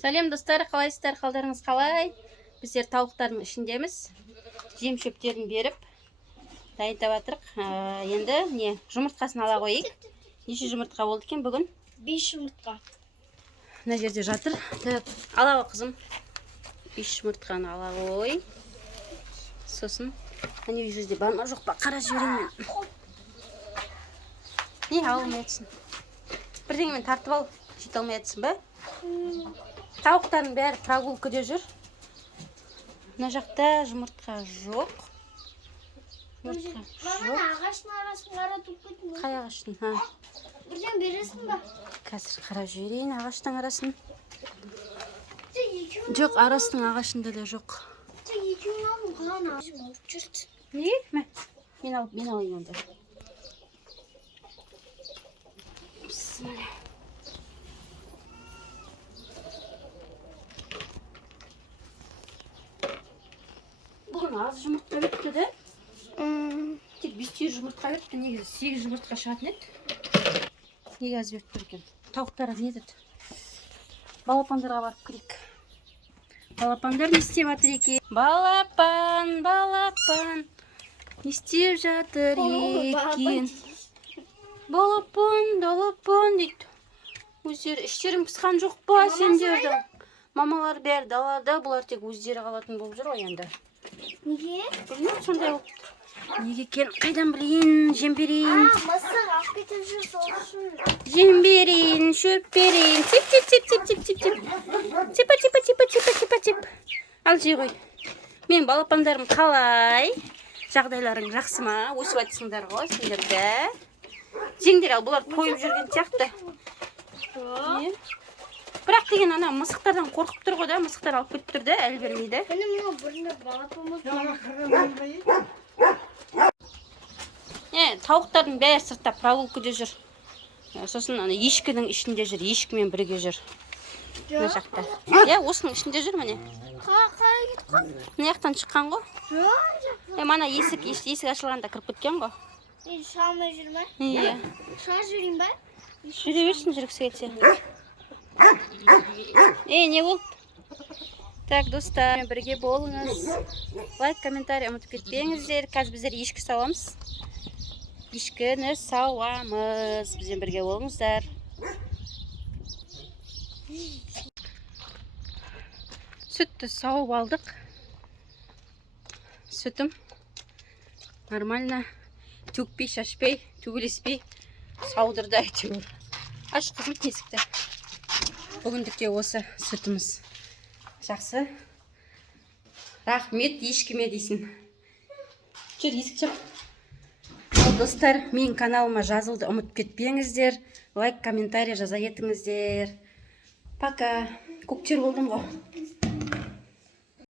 Сәлем достар, қалайсыздар, қалдарыңыз қалай? Біздер тауықтардың ішіндеміз. Жем шөптерін беріп, дайындап жатырық. Енді жұмыртқасын ала қойық. Неше жұмыртқа болды екен бүгін? 5 жұмыртқа. Мына жерде жатыр. Ала ғой қызым. 5 жұмыртқаны ала қой. Сосын, үй жерде бар ма жоқ па? Қара жіберейін мен. Не алмай жатсың? Бірдеңемен тартып ал, жете алмай жатсың ба? Тауықтардың бәрі прогулкада жүр. Мына жақта жұмыртқа жоқ. Мама, ағаштың арасын қаратып кеттің. Қай ағаштың? Бірден бересің ба? Қазір қарап жіберейін ағаштың арасын. Жоқ, арастың ағашында да жоқ. Екеуін алдым, қалан ағашын алып жүрді. Неге? Мен алайын онда. Бүгін аз жұмыртқа өтті де. Тек 500 жұмыртқа өтті, негізі 8 жұмыртқа шығатын еді. Неге аз өтті екен? Тауықтарға не деді? Балапандарға барып кірейік. Балапандар не істеп жатыр екен? Балапан. Не істеп жатыр екен? Балапан дейді. Өздері іштерің пысқан жоқ па сендердің? Мамалар бәрі далада, бұлар тек өздері қалатын болып жүр ғой енді. Неге? Білмеймін, сондай болып. Неге екен? Қайдан білейін? Жем берейін. Мысық алып кетіп жүр, сол үшін. Жем берейін, шөп берейін. Тип. Ал жей ғой. Мен балапандарым қалай? Жағдайларың жақсы ма? Өсіп айтсыңдар ғой сендерді. Жеңдер ал, бұлар тойып жүрген сияқты. Бірақ деген ана мысықтардан қорқып тұр ғой да, мысықтар алып кетіп тұр да, әлі бермейді. Міне мұны бірінде балапанымыз Тауықтардың бәрі сыртта прогулкада жүр. Сосын ешкінің ішінде жүр, ешкімен бірге жүр. Мына жақта. Осының ішінде жүр міне. қалай кетіп қалды? Мына жақтан шыққан ғой. Жоқ. Мана есік ашылғанда кіріп кеткен ғой. Шыға алмай жүр ме? Иә. Шыға жүрейін ба? Жүре берсін, жүргісі келсе. Не болды? Так, достар, бірге болыңыз. Лайк, комментарий ұмытып кетпеңіздер. Қазір біздер ешкі сауамыз. Ешкіні сауамыз. Бізбен бірге болыңыздар. Сүтті сауып алдық. Сүтім нормально. Төкпей, шашпай, төгілеспей, саудырды әйтеуір. Аш қызым есікті. Бүгіндікте осы сүтіміз. Жақсы. Рахмет ешкіме дейсін. Жүр, есік жап. Ал достар, мен каналыма жазылды, ұмытып кетпеңіздер. Лайк, комментарий жаза кетіңіздер. Пока. Көктер болдым ғой.